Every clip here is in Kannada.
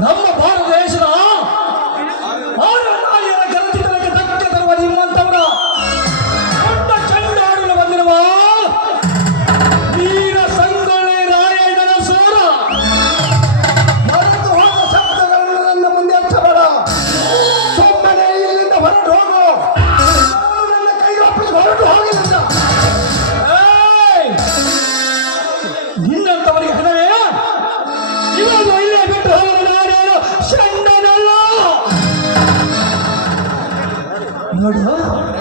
não ನೋಡು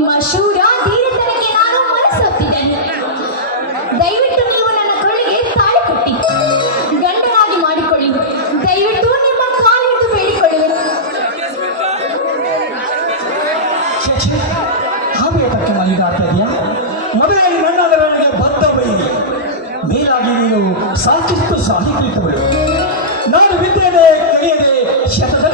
ನಿಮ್ಮ ಶೂರ ಧೀರತನಕ್ಕೆ ನಾನು ಮನಸ್ಸೊತ್ತಿದ್ದೇನೆ ದಯವಿಟ್ಟು ನೀವು ನನ್ನ ಕರುಳಿಗೆ ತಾಳಿ ಕೊಟ್ಟಿ. ಗಂಡನಾಗಿ ಮಾಡಿಕೊಳ್ಳಿ. ದಯವಿಟ್ಟು ನಿಮ್ಮ ಕಾಲಿಟ್ಟು ಬೇಡಿಕೊಳ್ಳಿ. ಹಾಗೆ ಪಕ್ಕ ಮಲ್ಲಿಗೆ ಆಗ್ತಾ ಇದೆಯಾ? ಮೊದಲಾಗಿ ಸಾಕಷ್ಟು ಸಾಹಿತ್ಯ ನಾನು ಬಿದ್ದೇನೆ ಕಲಿಯದೆ ಶತದ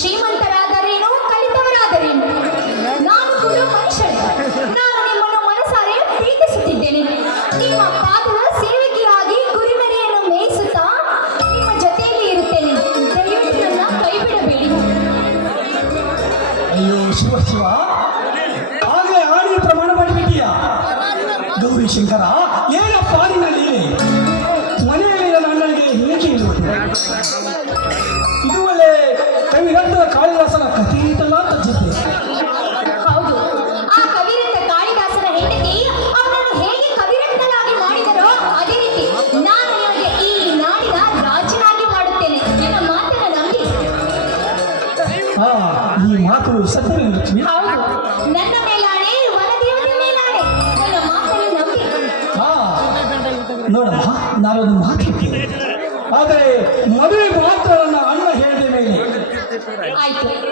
ಶ್ರೀಮಂತರಾದರೇನು? ಕಲಿತವರಾದರೇನು? ನಾನು ಕೂಡ ಮನುಷ್ಯನ ನಾನು ನಿಮ್ಮನ್ನು ಮನಸಾರೆ ಪ್ರೀತಿಸುತ್ತಿದ್ದೇನೆ. ನಿಮ್ಮ ಪಾದದ ಸೇವಕಿಯಾಗಿ ಗುರುಮನೆಯನ್ನು ಮೇಯಿಸುತ್ತಾ ನಿಮ್ಮ ಜೊತೆಯಲ್ಲಿ ಇರುತ್ತೇನೆ. ದಯವಿಟ್ಟು ನನ್ನ ಕೈ ಅಯ್ಯೋ, ಶಿವ ಶಿವ. ಆಗಲೇ ಆಡಿ ಪ್ರಮಾಣ ಮಾಡಿಬಿಟ್ಟಿಯಾ? ಗೌರಿ ಶಂಕರ, ಏನಪ್ಪ ನೀನು ಮನೆಯಲ್ಲಿ ನನ್ನಗೆ ನನಗೆ ಹೇಳಿಕೆ ಕವಿಗಂತ ಕಾಳಿದಾಸನ ಕಥೀತನ ತಜ್ಜಿದ್ದೆ ಈ ಮಾತು ಸತ್ಯ ನನ್ನ ನೋಡಮ್ಮ ನಾನೊಂದು ಮಾತು ಆದರೆ ಮದುವೆ ಮಾತ್ರ Hallelujah.